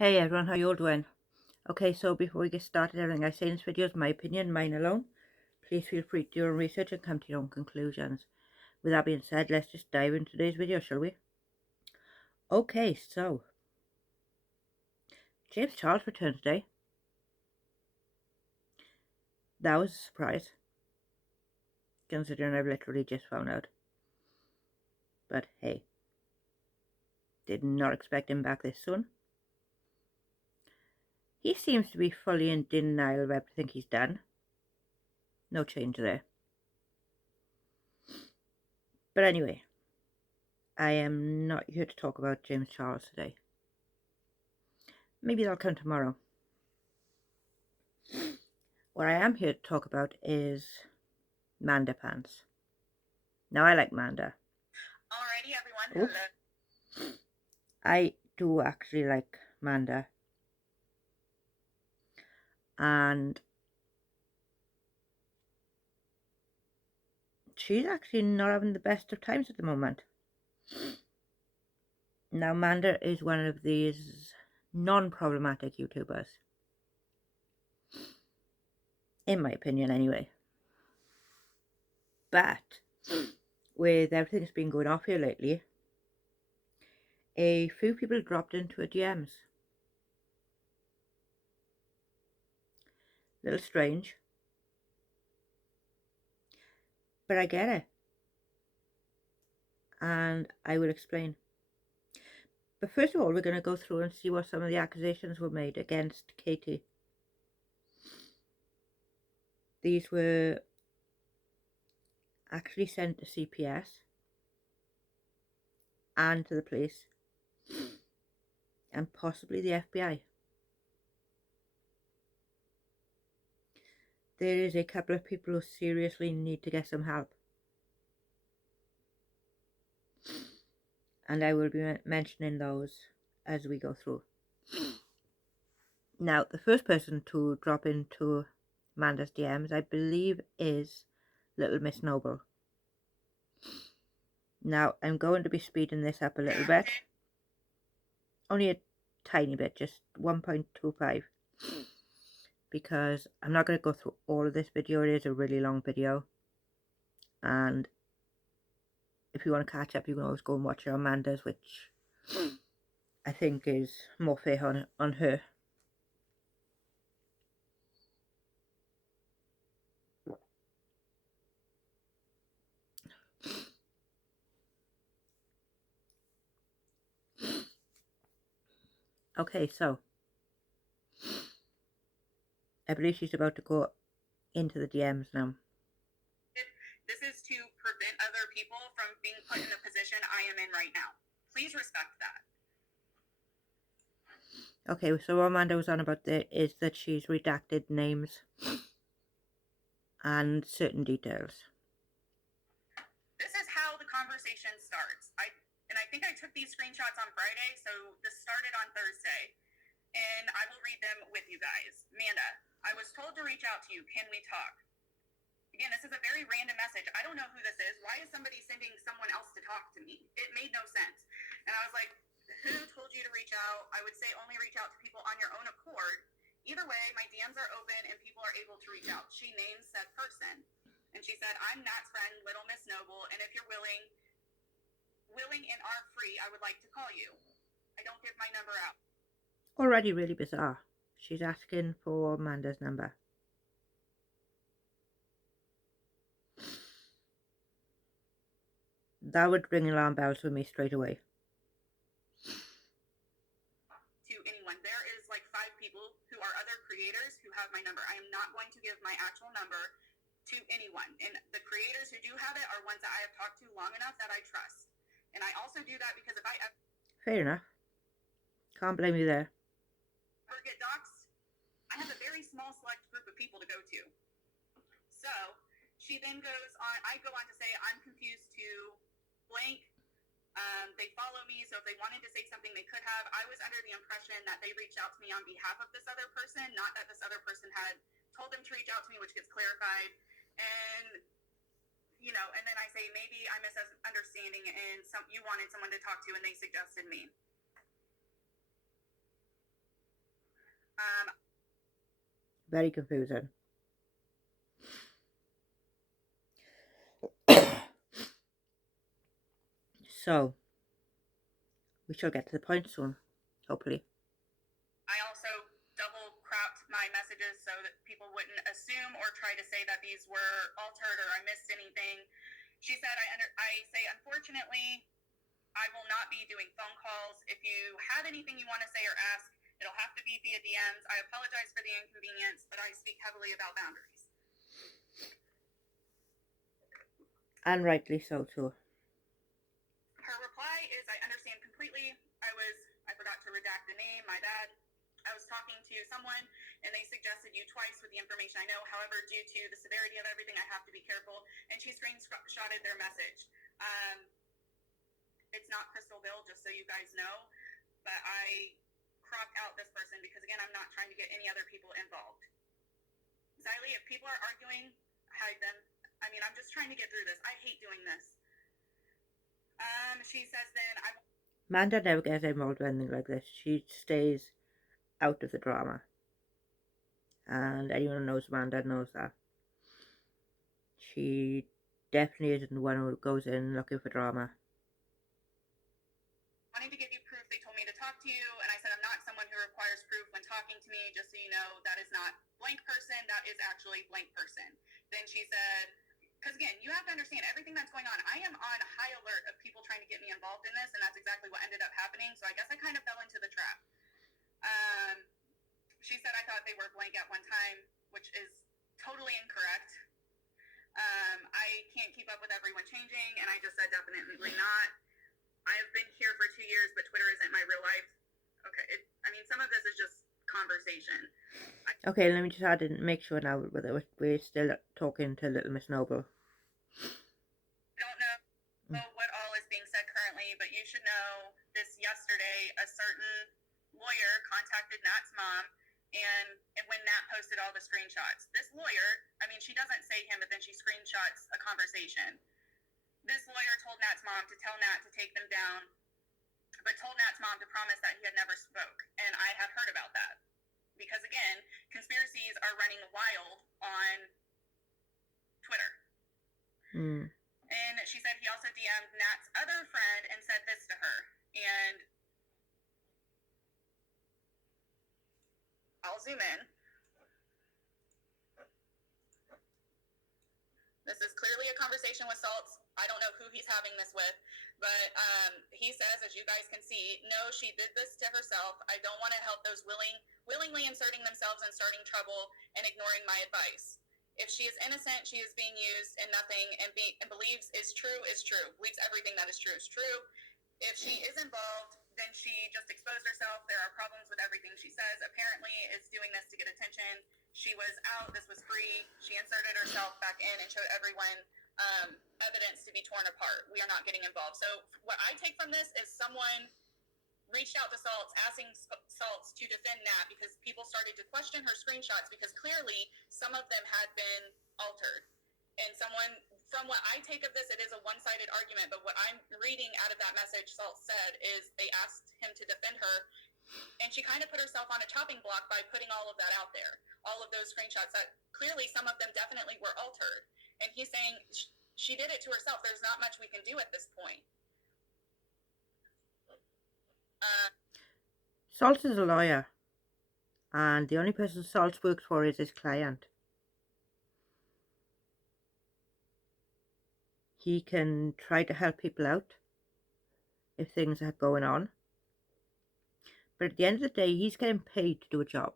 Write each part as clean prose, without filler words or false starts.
Hey everyone, how you all doing? Okay, so before we get started, everything I say in this video is my opinion, mine alone. Please feel free to do your own research and come to your own conclusions. With that being said, let's just dive into today's video, shall we? Okay, so James Charles returned today. That was a surprise, considering I've literally just found out. But hey, did not expect him back this soon. He seems to be fully in denial of everything he's done. No change there. But anyway, I am not here to talk about James Charles today. Maybe that'll come tomorrow. What I am here to talk about is Manda pants. Now I like Manda. Alrighty, everyone. Hello. I do actually like Manda. And she's actually not having the best of times at the moment. Now Manda is one of these non-problematic YouTubers. In my opinion anyway. But with everything that's been going off here lately, a few people dropped into her DMs. A little strange. But I get it. And I will explain. But first of all, we're going to go through and see what some of the accusations were made against Katie. These were actually sent to CPS and to the police and possibly the FBI. There is a couple of people who seriously need to get some help. And I will be mentioning those as we go through. Now, the first person to drop into Amanda's DMs, I believe, is Little Miss Noble. Now, I'm going to be speeding this up a little bit. Only a tiny bit, just 1.25. Because I'm not going to go through all of this video. It is a really long video. And if you want to catch up, you can always go and watch your Amanda's, which I think is more fair on her. Okay, so I believe she's about to go into the DMs now. This is to prevent other people from being put in the position I am in right now. Please respect that. Okay, so what Amanda was on about there is that she's redacted names and certain details. This is how the conversation starts. I think I took these screenshots on Friday, so this started on Thursday. And I will read them with you guys. Amanda, I was told to reach out to you. Can we talk? Again, this is a very random message. I don't know who this is. Why is somebody sending someone else to talk to me? It made no sense. And I was like, who told you to reach out? I would say only reach out to people on your own accord. Either way, my DMs are open and people are able to reach out. She named said person. And she said, I'm Nat's friend, Little Miss Noble, and if you're willing and are free, I would like to call you. I don't give my number out. Already really bizarre. She's asking for Amanda's number. That would ring alarm bells with me straight away. To anyone. There is like 5 people who are other creators who have my number. I am not going to give my actual number to anyone. And the creators who do have it are ones that I have talked to long enough that I trust. And I also do that because if I ever Fair enough. Can't blame you there. get doxxed, I have a very small select group of people to go to. So she then goes on, I go on to say, I'm confused to blank. They follow me, so if they wanted to say something, they could have. I was under the impression that they reached out to me on behalf of this other person, not that this other person had told them to reach out to me, which gets clarified. And, you know, and then I say, maybe I'm misunderstanding and you wanted someone to talk to and they suggested me. Very confusing. So, we shall get to the point soon, hopefully. I also double cropped my messages so that people wouldn't assume or try to say that these were altered or I missed anything. She said, I say, unfortunately, I will not be doing phone calls. If you have anything you want to say or ask, it'll have to be via DMs. I apologize for the inconvenience, but I speak heavily about boundaries. And rightly so, too. Her reply is, I understand completely. I forgot to redact the name, my bad. I was talking to someone and they suggested you twice with the information I know. However, due to the severity of everything, I have to be careful. And she screenshotted their message. It's not Crystal Bill, just so you guys know, but I cropped out this person because, again, I'm not trying to get any other people involved. Xylee, if people are arguing, hide them. I mean, I'm just trying to get through this. I hate doing this. She says then, Amanda never gets involved in anything like this. She stays out of the drama. And anyone who knows Amanda knows that. She definitely isn't the one who goes in looking for drama. Wanting to give you proof, they told me to talk to you, and I said I'm not someone who requires proof when talking to me, just so you know, that is not blank person, that is actually blank person. Then she said, because again, you have to understand everything that's going on. I am on high alert of people trying to get me involved in this, and that's exactly what ended up happening, so I guess I kind of fell into the trap. She said I thought they were blank at one time, which is totally incorrect. I can't keep up with everyone changing, and I just said definitely not. I have been here for 2 years, but Twitter isn't my real life. Okay, I mean, some of this is just conversation. Okay, let me just add in, make sure now whether we're still talking to Little Miss Noble. I don't know what all is being said currently, but you should know this yesterday, a certain lawyer contacted Nat's mom, and when Nat posted all the screenshots, this lawyer, I mean, she doesn't say him, but then she screenshots a conversation. This lawyer told Nat's mom to tell Nat to take them down, but told Nat's mom to promise that he had never spoke. And I have heard about that. Because again, conspiracies are running wild on Twitter. And she said he also DM'd Nat's other friend and said this to her. And I'll zoom in. This is clearly a conversation with Salts. I don't know who he's having this with, but he says, as you guys can see, no, she did this to herself. I don't want to help those willingly inserting themselves and starting trouble and ignoring my advice. If she is innocent, she is being used and nothing and believes is true, believes everything that is true is true. If she is involved, then she just exposed herself. There are problems with everything she says. Apparently is doing this to get attention. She was out. This was free. She inserted herself back in and showed everyone evidence to be torn apart. We are not getting involved. So what I take from this is someone reached out to Salts, asking Salts to defend Nat because people started to question her screenshots because clearly some of them had been altered. And someone, from what I take of this, it is a one-sided argument, but what I'm reading out of that message Salts said is they asked him to defend her, and she kind of put herself on a chopping block by putting all of that out there. All of those screenshots that clearly some of them definitely were altered. And he's saying she did it to herself. There's not much we can do at this point. Salts is a lawyer, and the only person Salts works for is his client. He can try to help people out if things are going on, but at the end of the day, he's getting paid to do a job.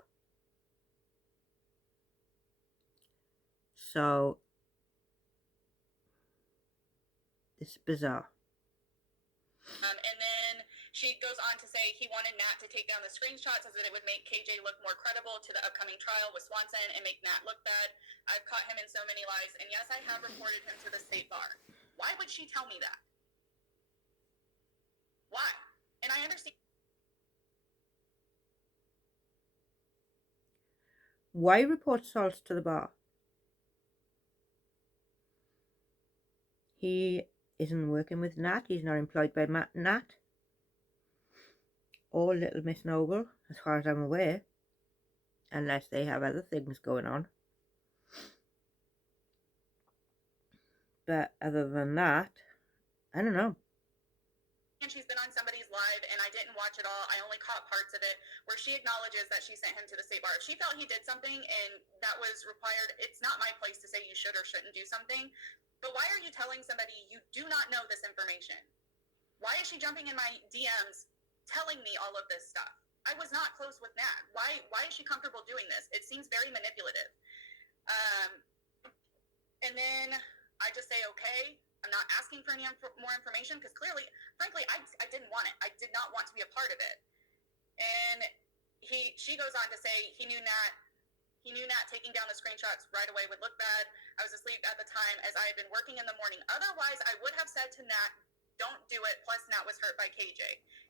So it's bizarre. And then she goes on to say he wanted Nat to take down the screenshots as that it would make KJ look more credible to the upcoming trial with Swanson and make Nat look bad. I've caught him in so many lies, and yes, I have reported him to the state bar. Why would she tell me that? Why? And I understand. Why report Salts to the bar? He isn't working with Nat. He's not employed by Nat or Little Miss Noble, as far as I'm aware. unless they have other things going on. But other than that, I don't know. And she's been on somebody's live, and I didn't watch it all. I only caught parts of it where she acknowledges that she sent him to the state bar. If she felt he did something and that was required, it's not my place to say you should or shouldn't do something. But why are you telling somebody you do not know this information? Why is she jumping in my DMs telling me all of this stuff? I was not close with Nat. Why is she comfortable doing this? It seems very manipulative. And then I just say, okay, I'm not asking for any more information because clearly, frankly, I didn't want it. I did not want to be a part of it. And she goes on to say he knew Nat taking down the screenshots right away would look bad. I was asleep at the time as I had been working in the morning. Otherwise, I would have said to Nat, don't do it. Plus, Nat was hurt by KJ.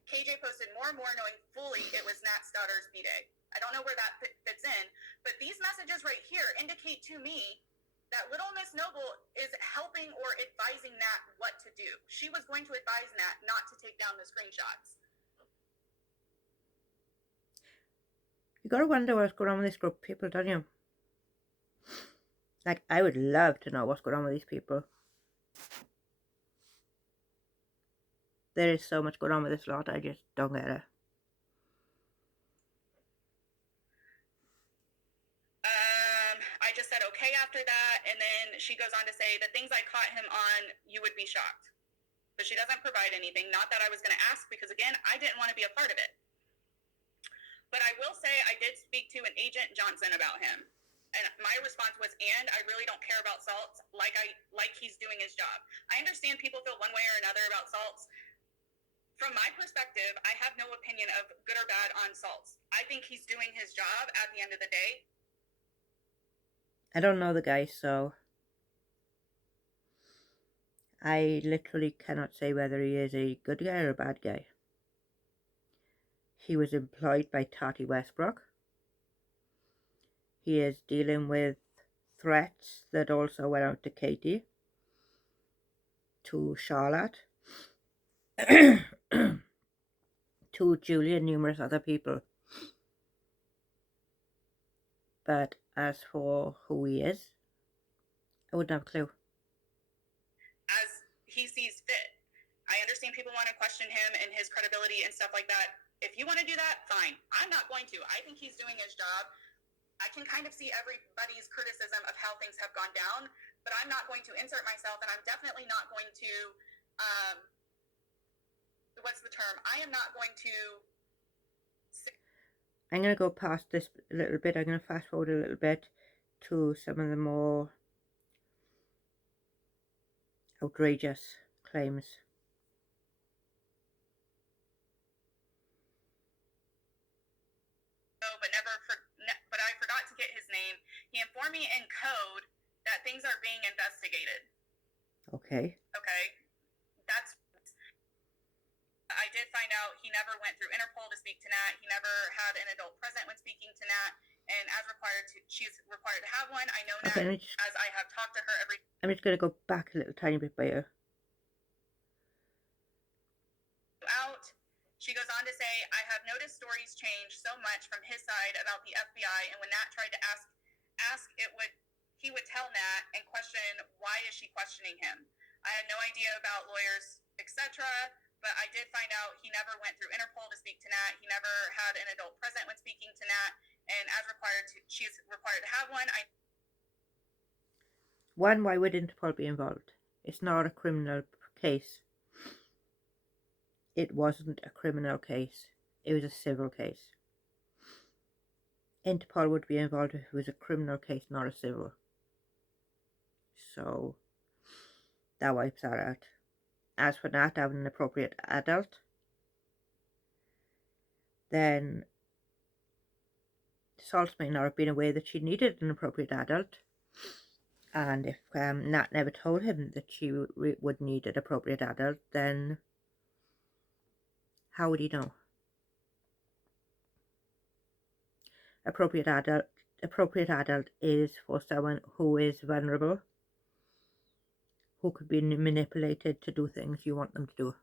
KJ posted more and more knowing fully it was Nat's daughter's B-Day. I don't know where that fits in, but these messages right here indicate to me that little Miss Noble is helping or advising Nat what to do. She was going to advise Nat not to take down the screenshots. You gotta wonder what's going on with this group of people, don't you? Like, I would love to know what's going on with these people. There is so much going on with this lot, I just don't get it. I just said okay after that, and then she goes on to say the things I caught him on, you would be shocked. But she doesn't provide anything. Not that I was going to ask, because again, I didn't want to be a part of it. But I will say I did speak to an Agent Johnson about him. And my response was, and I really don't care about Salts like he's doing his job. I understand people feel one way or another about Salts. From my perspective, I have no opinion of good or bad on Salts. I think he's doing his job at the end of the day. I don't know the guy, so I literally cannot say whether he is a good guy or a bad guy. He was employed by Tati Westbrook. He is dealing with threats that also went out to Katie, to Charlotte, to Julie and numerous other people. But as for who he is, I wouldn't have a clue. As he sees fit. I understand people want to question him and his credibility and stuff like that. If you want to do that, fine. I'm not going to. I think he's doing his job. I can kind of see everybody's criticism of how things have gone down, but I'm not going to insert myself, and I'm definitely not going to, what's the term? I am not going to... I'm going to go past this a little bit. I'm going to fast forward a little bit to some of the more outrageous claims. But I forgot to get his name. He informed me in code that things are being investigated. Okay. Okay. I did find out he never went through Interpol to speak to Nat. He never had an adult present when speaking to Nat. And as she's required to have one. I know Nat, as I have talked to her I'm just going to go back a little tiny bit by you. Out. She goes on to say, I have noticed stories change so much from his side about the FBI, and when Nat tried to ask he would tell Nat and question, why is she questioning him? I had no idea about lawyers, etc., but I did find out he never went through Interpol to speak to Nat. He never had an adult present when speaking to Nat, and as she's required to have one. One, why would Interpol be involved? It's not a criminal case. It wasn't a criminal case. It was a civil case. Interpol would be involved if it was a criminal case, not a civil. So that wipes that out. As for not having an appropriate adult, then Salt may not have been aware that she needed an appropriate adult. And if Nat never told him that she would need an appropriate adult, then how would he know? Appropriate adult is for someone who is vulnerable, who could be manipulated to do things you want them to do.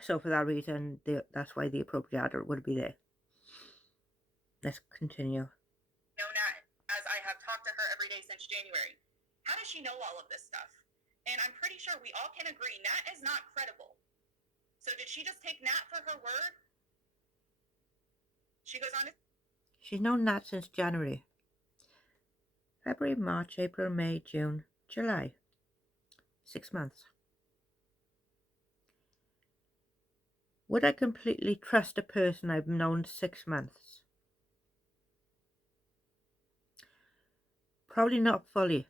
So for that reason, that's why the appropriate adult would be there. Let's continue. Know Nat as I have talked to her every day since January. How does she know all of this stuff? And I'm pretty sure we all can agree Nat is not credible. So did she just take Nat for her word? She goes on to... She's known Nat since January. February, March, April, May, June, July. 6 months. Would I completely trust a person I've known 6 months? Probably not fully.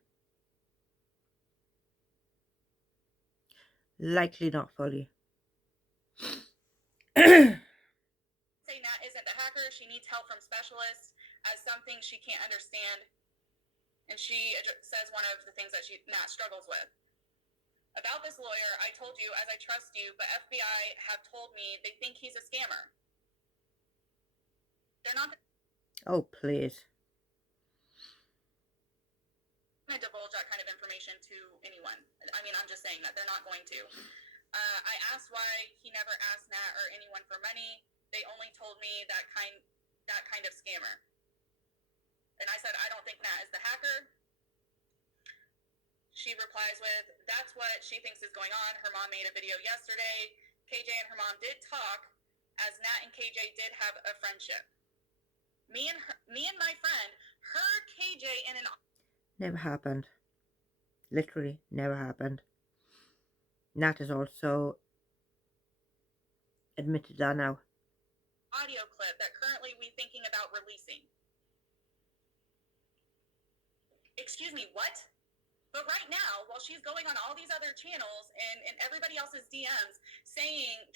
Likely not fully. Say Nat isn't the hacker. She needs help from specialists as something she can't understand. And she says one of the things that Nat struggles with. About this lawyer, I told you, as I trust you, but FBI have told me they think he's a scammer. They're not... Oh, please. going to divulge that kind of information to anyone. I mean, I'm just saying that they're not going to. I asked why he never asked Nat or anyone for money. They only told me that kind of scammer. And I said, I don't think Nat is the hacker. She replies with, that's what she thinks is going on. Her mom made a video yesterday. KJ and her mom did talk, as Nat and KJ did have a friendship. Me and my friend heard KJ in an... Never happened. Literally never happened. Nat has also admitted that now. Audio clip that currently we thinking about releasing. Excuse me, what? But right now, while she's going on all these other channels and everybody else's DMs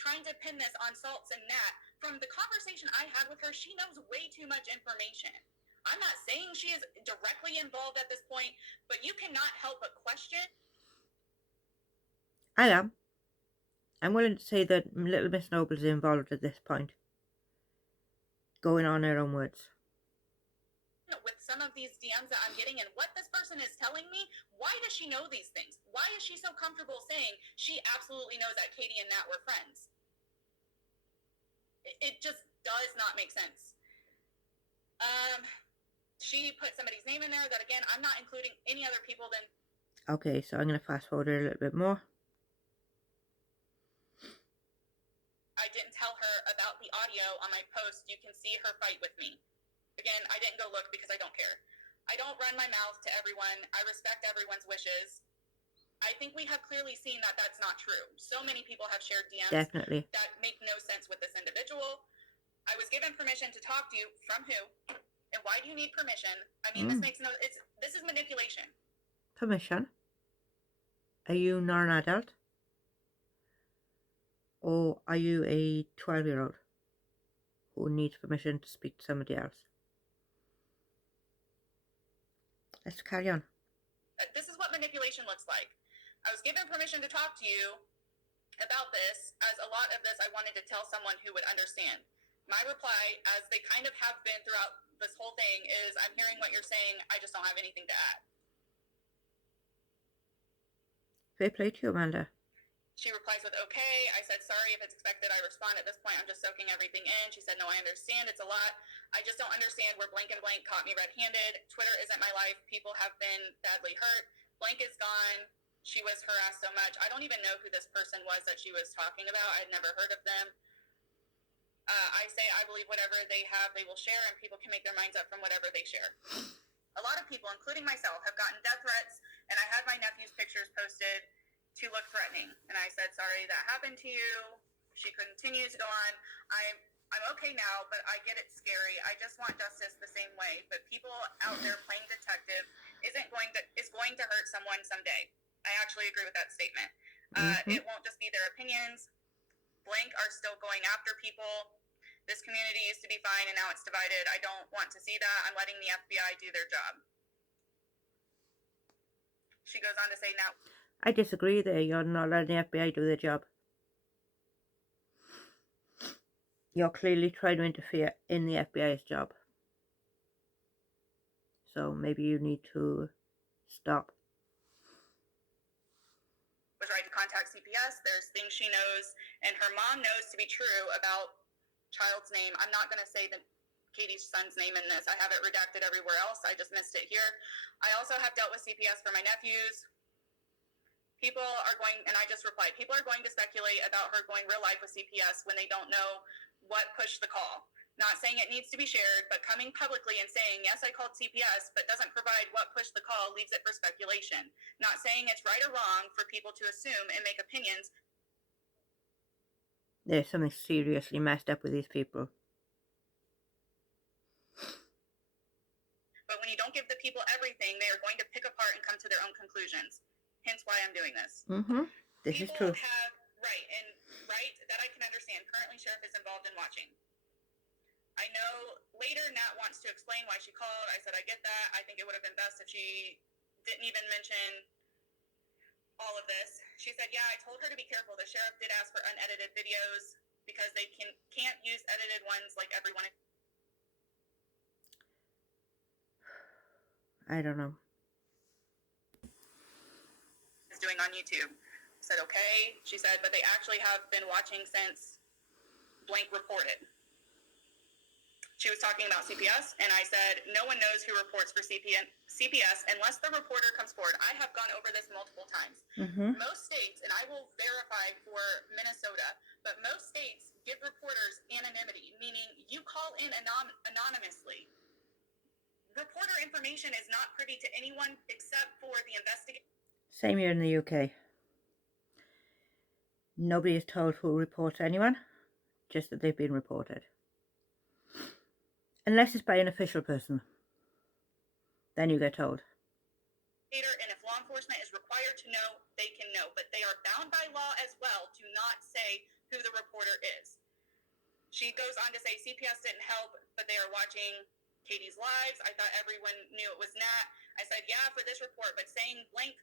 trying to pin this on Salts and Nat, from the conversation I had with her, she knows way too much information. I'm not saying she is directly involved at this point, but you cannot help but question. I am. I'm willing to say that little Miss Noble is involved at this point. Going on her own words. With some of these DMs that I'm getting and what this person is telling me, why does she know these things? Why is she so comfortable saying she absolutely knows that Katie and Nat were friends? It just does not make sense. She put somebody's name in there that, again, I'm not including any other people than... Okay, so I'm going to fast forward a little bit more. I didn't tell her about the audio on my post. You can see her fight with me. Again, I didn't go look because I don't care. I don't run my mouth to everyone. I respect everyone's wishes. I think we have clearly seen that that's not true. So many people have shared DMs Definitely that make no sense with this individual. I was given permission to talk to you. From who? And why do you need permission? I mean, this makes no... This is manipulation. Permission? Are you not an adult? Or are you a 12-year-old who needs permission to speak to somebody else? Let's carry on. This is what manipulation looks like. I was given permission to talk to you about this, as a lot of this I wanted to tell someone who would understand. My reply, as they kind of have been throughout this whole thing, is I'm hearing what you're saying, I just don't have anything to add. Fair play to you, Amanda. She replies with, okay. I said, sorry if it's expected. I respond at this point. I'm just soaking everything in. She said, no, I understand. It's a lot. I just don't understand where blank and blank caught me red-handed. Twitter isn't my life. People have been badly hurt. Blank is gone. She was harassed so much. I don't even know who this person was that she was talking about. I'd never heard of them. I say I believe whatever they have, they will share, and people can make their minds up from whatever they share. A lot of people, including myself, have gotten death threats, and I had my nephew's pictures posted to look threatening. And I said, sorry that happened to you. She continues to go on. I'm okay now, but I get it's scary. I just want justice the same way. But people out there playing detective is going to hurt someone someday. I actually agree with that statement. It won't just be their opinions. Blank are still going after people. This community used to be fine, and now it's divided. I don't want to see that. I'm letting the FBI do their job. She goes on to say now... I disagree there. You're not letting the FBI do their job. You're clearly trying to interfere in the FBI's job. So maybe you need to stop. Was right to contact CPS. There's things she knows and her mom knows to be true about child's name. I'm not going to say that Katie's son's name in this. I have it redacted everywhere else. I just missed it here. I also have dealt with CPS for my nephews. People are going, and I just replied, people are going to speculate about her going real life with CPS when they don't know what pushed the call. Not saying it needs to be shared, but coming publicly and saying, yes, I called CPS, but doesn't provide what pushed the call leaves it for speculation. Not saying it's right or wrong for people to assume and make opinions. There's something seriously messed up with these people. But when you don't give the people everything, they are going to pick apart and come to their own conclusions. Hence why I'm doing this. This people is true. Have right that I can understand. Currently, Sheriff is involved in watching. I know later Nat wants to explain why she called. I said I get that. I think it would have been best if she didn't even mention all of this. She said, yeah, I told her to be careful. The sheriff did ask for unedited videos because they can't use edited ones like everyone I don't know. is doing on YouTube. I said, okay. She said, but they actually have been watching since blank reported. She was talking about CPS, and I said, no one knows who reports for CPS unless the reporter comes forward. I have gone over this multiple times. Most states, and I will verify for Minnesota, but most states give reporters anonymity, meaning you call in anonymously. Reporter information is not privy to anyone except for the investigator. Same here in the UK. Nobody is told who reports anyone, just that they've been reported. Unless it's by an official person. Then you get told. And if law enforcement is required to know, they can know. But they are bound by law as well to not say who the reporter is. She goes on to say CPS didn't help, but they are watching Katie's lives. I thought everyone knew it was Nat. I said, yeah, for this report, but saying blank.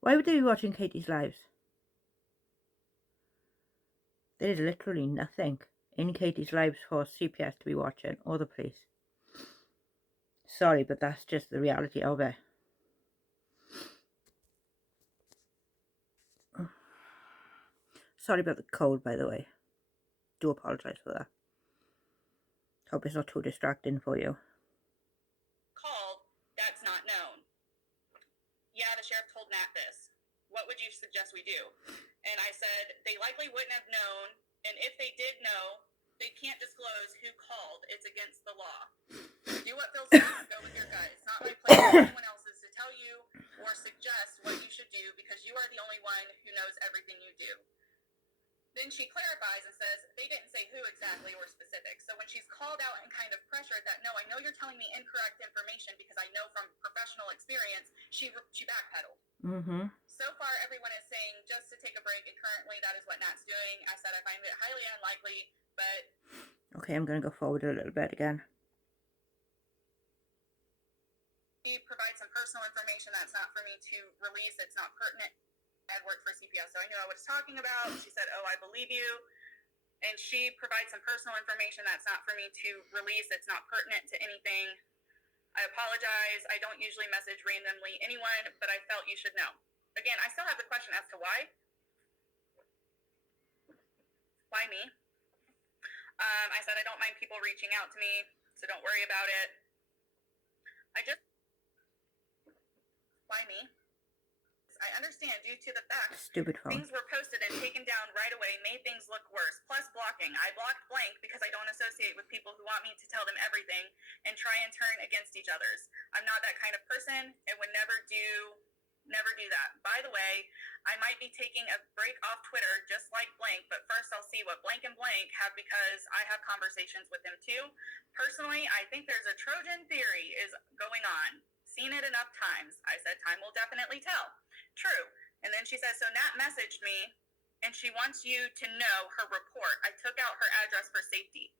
Why would they be watching Katie's lives? There is literally nothing in Katie's lives for CPS to be watching, or the police. Sorry, but that's just the reality of it. Sorry about the cold, by the way. Do apologise for that. Hope it's not too distracting for you. Called, that's not known. Yeah, the sheriff told Nat this. What would you suggest we do? And I said, they likely wouldn't have known, and if they did know, they can't disclose who called. It's against the law. Do what feels good. Go with your gut. It's not my place or anyone else's to tell you or suggest what you should do because you are the only one who knows everything you do. Then she clarifies and says, they didn't say who exactly or specific. So when she's called out and kind of pressured that, no, I know you're telling me incorrect information because I know from professional experience, she backpedaled. So far, everyone is saying just to take a break, and currently that is what Nat's doing. I said I find it highly unlikely, but... Okay, I'm going to go forward a little bit again. She provides some personal information that's not for me to release. It's not pertinent. I had worked for CPS, so I knew what I was talking about. She said, oh, I believe you. And she provides some personal information that's not for me to release. It's not pertinent to anything. I apologize. I don't usually message randomly anyone, but I felt you should know. Again, I still have the question as to why. Why me? I said I don't mind people reaching out to me, so don't worry about it. Why me? I understand due to the fact things were posted and taken down right away made things look worse. Plus blocking. I blocked blank because I don't associate with people who want me to tell them everything and try and turn against each other's. I'm not that kind of person and would never do that. By the way, I might be taking a break off Twitter just like blank, but first I'll see what blank and blank have because I have conversations with them too. Personally, I think there's a Trojan theory is going on. Seen it enough times. I said time will definitely tell. True. And then she says, so Nat messaged me and she wants you to know her report. I took out her address for safety.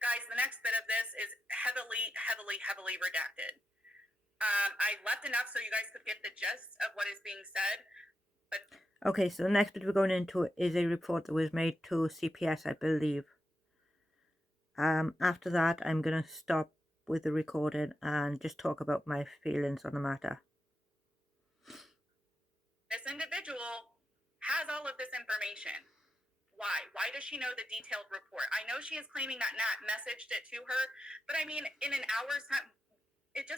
Guys, the next bit of this is heavily, heavily, heavily redacted. I left enough so you guys could get the gist of what is being said. But okay, so the next bit we're going into is a report that was made to CPS, I believe. After that, I'm going to stop with the recording and just talk about my feelings on the matter. This individual has all of this information. Why? Why does she know the detailed report? I know she is claiming that Nat messaged it to her, but I mean, in an hour's time, it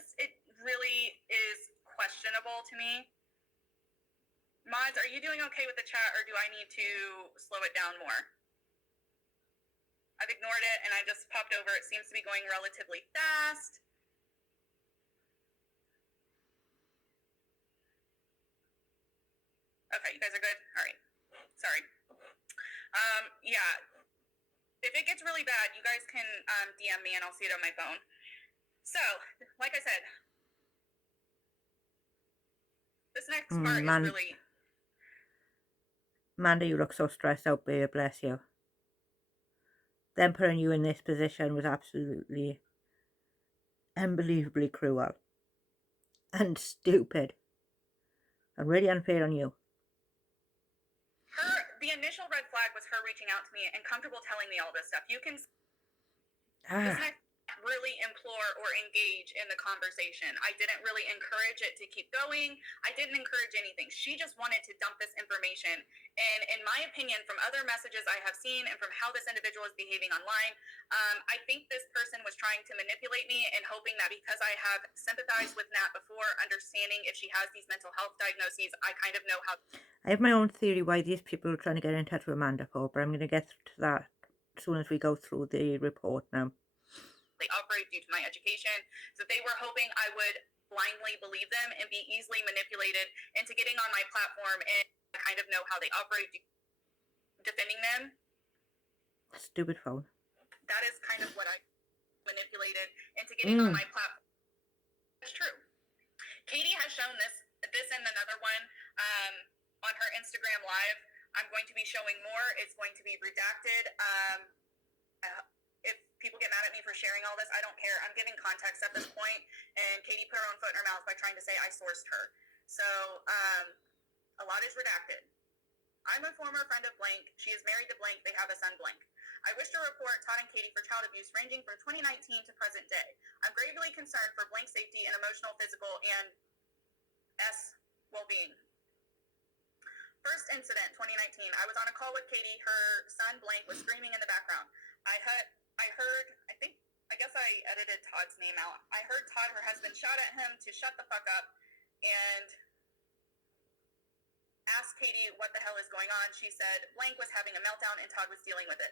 really is questionable to me. Mods, are you doing okay with the chat, or do I need to slow it down more? I've ignored it, and I just popped over. It seems to be going relatively fast. Okay, you guys are good? All right. Sorry. Yeah. If it gets really bad, you guys can DM me, and I'll see it on my phone. So, like I said, this next part is really... Amanda, you look so stressed out, babe. Bless you. Them putting you in this position was absolutely unbelievably cruel and stupid and really unfair on you. The initial red flag was her reaching out to me and comfortable telling me all this stuff. You can... This next really implore or engage in the conversation. I didn't really encourage it to keep going. I didn't encourage anything. She just wanted to dump this information. And in my opinion, from other messages I have seen and from how this individual is behaving online, I think this person was trying to manipulate me and hoping that because I have sympathized with Nat before, understanding if she has these mental health diagnoses, I kind of know how... I have my own theory why these people are trying to get in touch with Amanda for, but I'm going to get to that as soon as we go through the report now. They operate due to my education. So they were hoping I would blindly believe them and be easily manipulated into getting on my platform and kind of know how they operate, defending them. Stupid phone. That is kind of what I manipulated into getting on my platform. That's true. Katie has shown this and another one on her Instagram Live. I'm going to be showing more. It's going to be redacted. If people get mad at me for sharing all this, I don't care. I'm giving context at this point, and Katie put her own foot in her mouth by trying to say I sourced her. So a lot is redacted. I'm a former friend of blank. She is married to blank. They have a son blank. I wish to report Todd and Katie for child abuse ranging from 2019 to present day. I'm gravely concerned for blank safety and emotional, physical, and well-being. First incident, 2019. I was on a call with Katie. Her son blank was screaming in the background. I heard, I guess I edited Todd's name out. I heard Todd, her husband, shout at him to shut the fuck up and asked Katie what the hell is going on. She said blank was having a meltdown and Todd was dealing with it.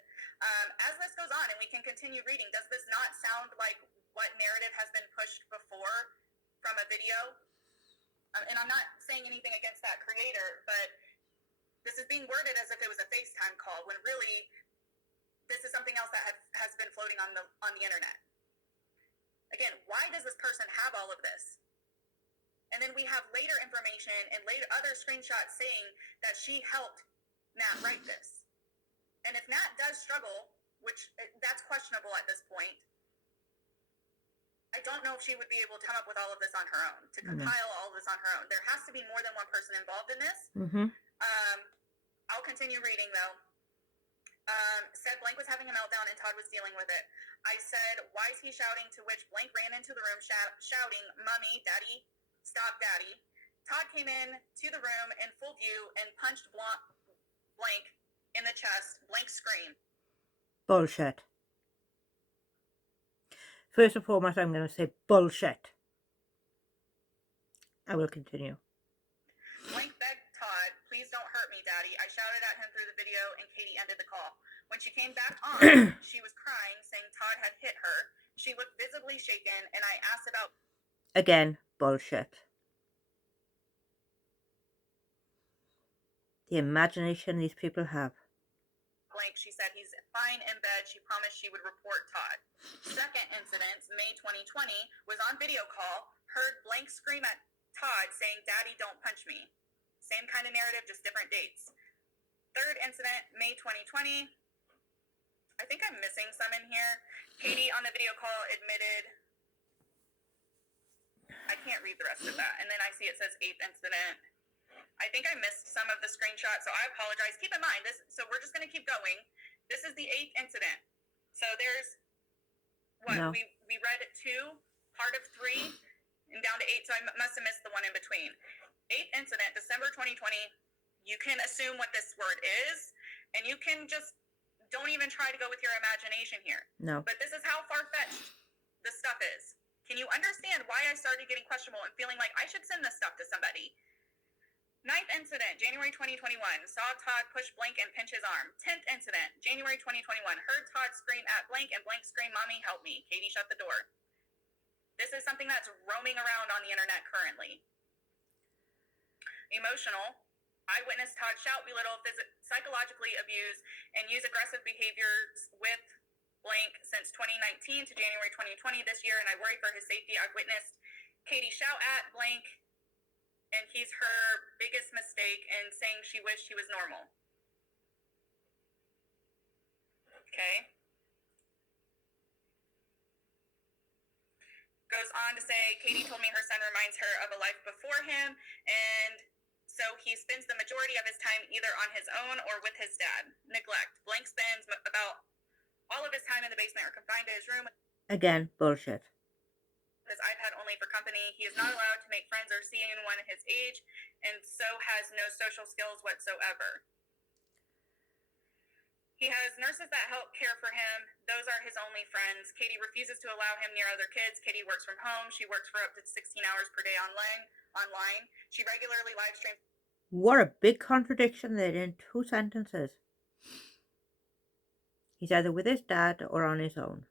As this goes on and we can continue reading, does this not sound like what narrative has been pushed before from a video? And I'm not saying anything against that creator, but this is being worded as if it was a FaceTime call when really this is something else that has been floating on the internet. Again, why does this person have all of this? And then we have later information and later other screenshots saying that she helped Nat write this. And if Nat does struggle, which that's questionable at this point, I don't know if she would be able to come up with all of this on her own, to compile all of this on her own. There has to be more than one person involved in this. I'll continue reading though. Said blank was having a meltdown and Todd was dealing with it. I said, why is he shouting? To which blank ran into the room shouting, "Mommy, Daddy, stop, Daddy." Todd came in to the room in full view and punched blank in the chest. Blank screamed. Bullshit. First and foremost, I'm going to say bullshit. I will continue. Blank begged Todd, "Please don't hurt me, Daddy." I shouted at him through the video and Katie ended the call. When she came back on, she was crying, saying Todd had hit her. She looked visibly shaken, and I asked about... Again, bullshit. The imagination these people have. Blank, she said he's fine in bed. She promised she would report Todd. Second incident, May 2020, was on video call, heard blank scream at Todd saying, "Daddy, don't punch me." Same kind of narrative, just different dates. Third incident, May 2020. I think I'm missing some in here. Katie on the video call admitted... I can't read the rest of that. And then I see it says 8th incident. I think I missed some of the screenshots, so I apologize. Keep in mind, so we're just going to keep going. This is the 8th incident. So there's, we read 2, part of 3, and down to 8, so I must have missed the one in between. 8th incident, December 2020. You can assume what this word is. And you can just don't even try to go with your imagination here. No. But this is how far-fetched this stuff is. Can you understand why I started getting questionable and feeling like I should send this stuff to somebody? 9th incident, January 2021. Saw Todd push blank and pinch his arm. 10th incident, January 2021. Heard Todd scream at blank and blank scream, "Mommy, help me." Katie, shut the door. This is something that's roaming around on the internet currently. Emotional. I witnessed Todd shout, belittle, psychologically abuse, and use aggressive behaviors with blank since 2019 to January 2020 this year, and I worry for his safety. I've witnessed Katie shout at blank, and he's her biggest mistake in saying she wished he was normal. Okay. Goes on to say, Katie told me her son reminds her of a life before him, and so he spends the majority of his time either on his own or with his dad. Neglect. Blank spends about all of his time in the basement or confined to his room. Again, bullshit. His iPad only for company. He is not allowed to make friends or see anyone his age, and so has no social skills whatsoever. He has nurses that help care for him. Those are his only friends. Katie refuses to allow him near other kids. Katie works from home. She works for up to 16 hours per day online. She regularly live streams. What a big contradiction there in 2 sentences. He's either with his dad or on his own.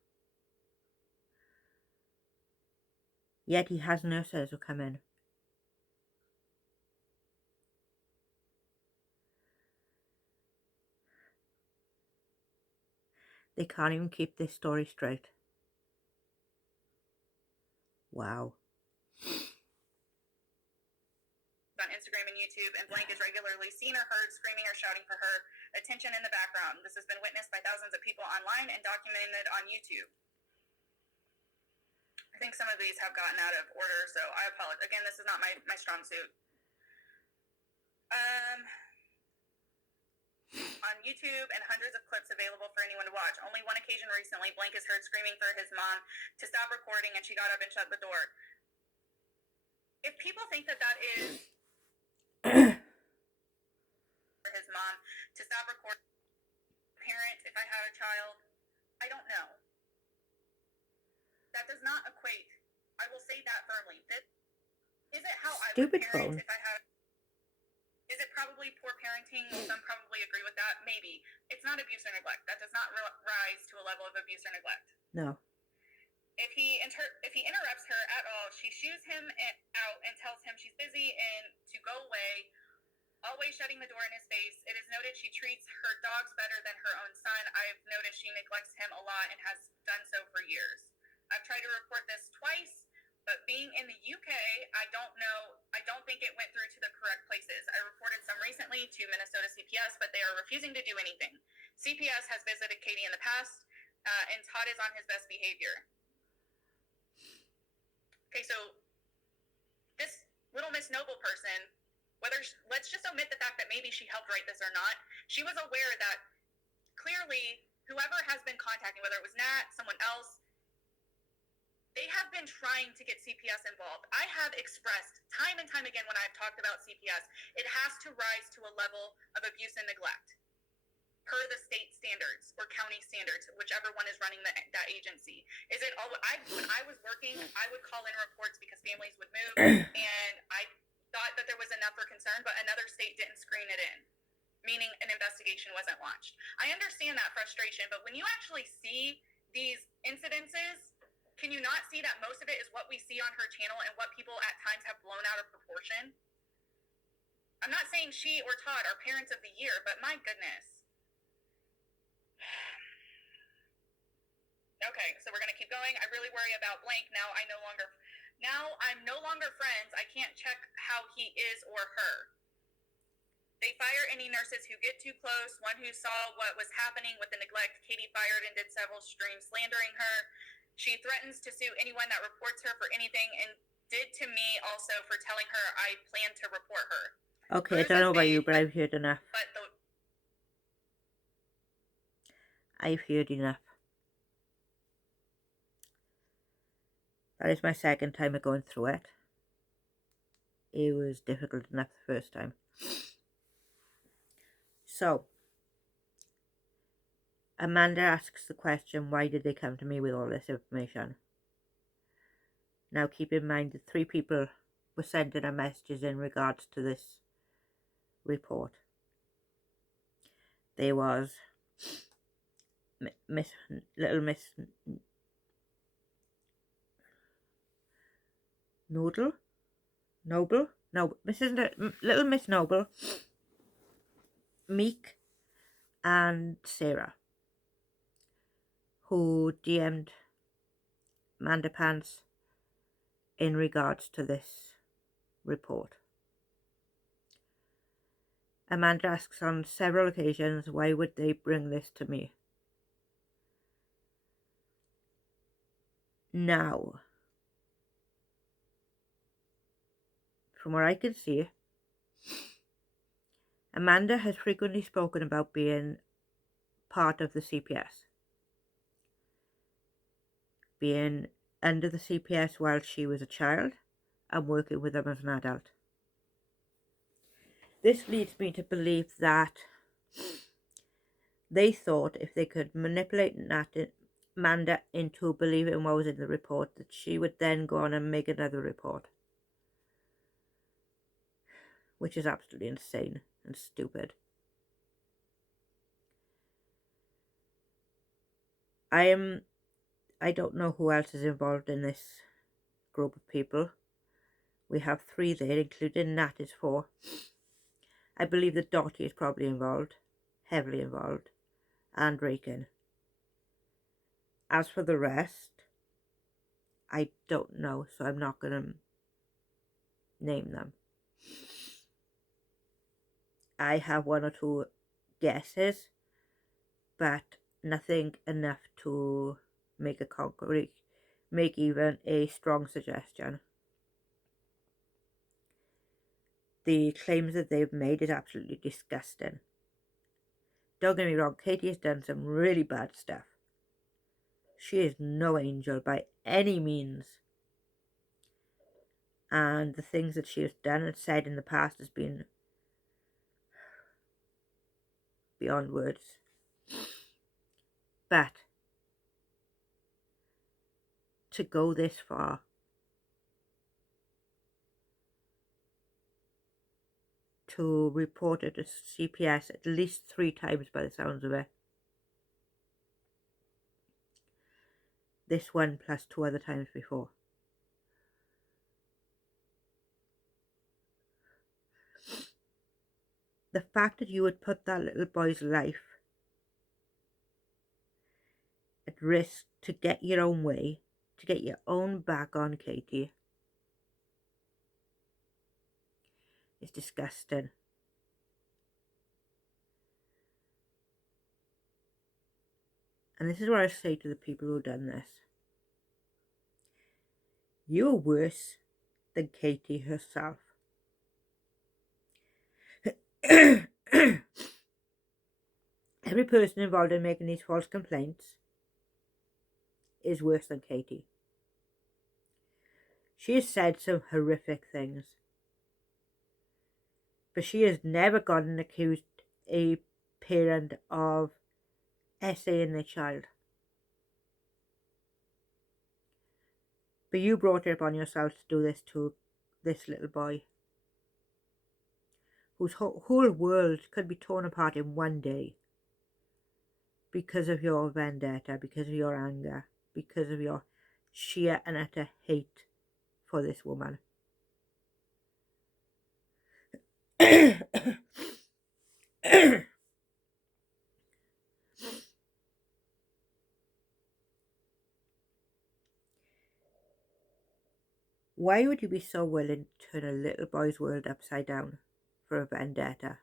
Yet he has nurses who come in. They can't even keep this story straight. Wow. On Instagram and YouTube, and blank is regularly seen or heard screaming or shouting for her attention in the background. This has been witnessed by thousands of people online and documented on YouTube. I think some of these have gotten out of order, so I apologize. Again, this is not my strong suit. On YouTube and hundreds of clips available for anyone to watch. Only one occasion recently, blank is heard screaming for his mom to stop recording, and she got up and shut the door. If people think that is for his mom to stop recording, parent, if I had a child, I don't know. That does not equate. I will say that firmly. Is it how I would parent if I had? Is it probably poor parenting? Some probably agree with that. Maybe. It's not abuse or neglect. That does not rise to a level of abuse or neglect. No. If he interrupts her at all, she shoos him out and tells him she's busy and to go away, always shutting the door in his face. It is noted she treats her dogs better than her own son. I've noticed she neglects him a lot and has done so for years. I've tried to report this twice, but being in the UK, I don't think it went through to the correct places. I reported some recently to Minnesota CPS, but they are refusing to do anything. CPS has visited Katie in the past, and Todd is on his best behavior. Okay, so this little Miss Noble person, let's just omit the fact that maybe she helped write this or not. She was aware that clearly whoever has been contacting, whether it was Nat, someone else, they have been trying to get CPS involved. I have expressed time and time again when I've talked about CPS, it has to rise to a level of abuse and neglect per the state standards or county standards, whichever one is running that agency. Is it all? When I was working, I would call in reports because families would move, and I thought that there was enough for concern, but another state didn't screen it in, meaning an investigation wasn't launched. I understand that frustration, but when you actually see these incidences, can you not see that most of it is what we see on her channel and what people at times have blown out of proportion? I'm not saying she or Todd are parents of the year, but my goodness. Okay, so we're going to keep going. I really worry about blank. Now I'm no longer friends. I can't check how he is or her. They fire any nurses who get too close. One who saw what was happening with the neglect, Katie fired and did several streams slandering her. She threatens to sue anyone that reports her for anything, and did to me also for telling her I plan to report her. Okay, I don't know about you, but I've heard enough. I've heard enough. That is my second time of going through it. It was difficult enough the first time. So, Amanda asks the question, why did they come to me with all this information? Now keep in mind that 3 people were sending her messages in regards to this report. There was Little Miss Noble, no, Little Miss Noble, Meek, and Sarah, who DM'd Amanda Pants in regards to this report. Amanda asks on several occasions, why would they bring this to me? Now, from what I can see, Amanda has frequently spoken about being part of the CPS, being under the CPS while she was a child and working with them as an adult. This leads me to believe that they thought if they could manipulate Amanda into believing what was in the report, that she would then go on and make another report, which is absolutely insane and stupid. I don't know who else is involved in this group of people. We have 3 there, including Nat is 4. I believe that Dottie is probably involved, heavily involved, and Rakin. As for the rest, I don't know, so I'm not going to name them. I have 1 or 2 guesses, but nothing enough to make a concrete, make even a strong suggestion. The claims that they've made is absolutely disgusting. Don't get me wrong, Katie has done some really bad stuff. She is no angel by any means. And the things that she has done and said in the past has been beyond words. But to go this far, to report it to CPS at least 3 times by the sounds of it. This one plus 2 other times before. The fact that you would put that little boy's life at risk to get your own way, to get your own back on Katie, is disgusting. And this is what I say to the people who have done this. You're worse than Katie herself. Every person involved in making these false complaints is worse than Katie. She has said some horrific things, but she has never gone and accused a parent of essaying their child. But you brought it upon yourself to do this to this little boy, whose whole world could be torn apart in one day because of your vendetta, because of your anger, because of your sheer and utter hate for this woman. Why would you be so willing to turn a little boy's world upside down for a vendetta?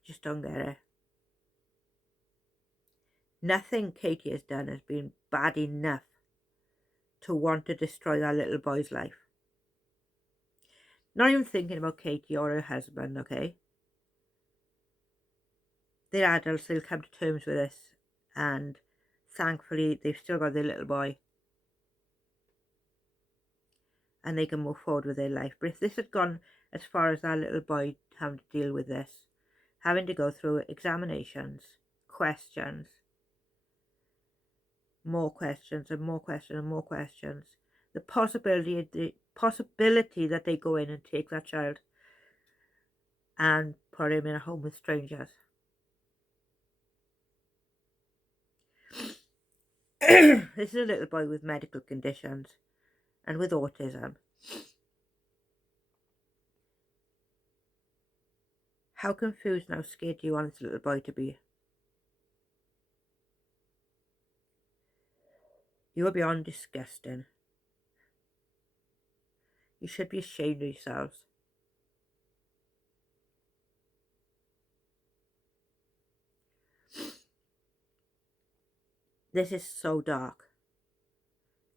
I just don't get it. Nothing Katie has done has been bad enough to want to destroy that little boy's life. Not even thinking about Katie or her husband, okay? They're adults, they'll come to terms with this, and thankfully they've still got their little boy. and they can move forward with their life. But if this had gone as far as that little boy having to deal with this, having to go through examinations, questions, more questions and more questions and more questions, the possibility that they go in and take that child and put him in a home with strangers. This is a little boy with medical conditions and with autism. How confused and how scared do you want this little boy to be? You are beyond disgusting. You should be ashamed of yourselves. This is so dark.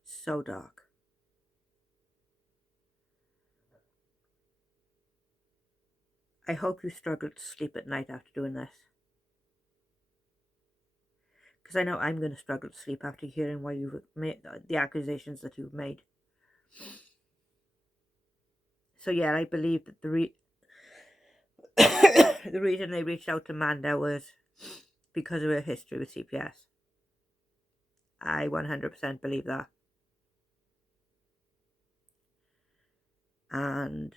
So dark. I hope you struggle to sleep at night after doing this. Because I know I'm going to struggle to sleep after hearing why you've made the accusations that you've made. So yeah, I believe that the reason they reached out to Amanda was because of her history with CPS. I 100% believe that. And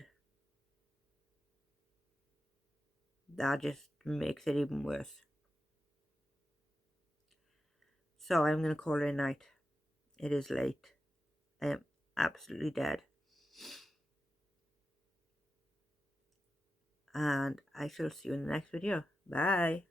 that just makes it even worse. So I'm going to call it a night. It is late. I am absolutely dead. And I shall see you in the next video. Bye.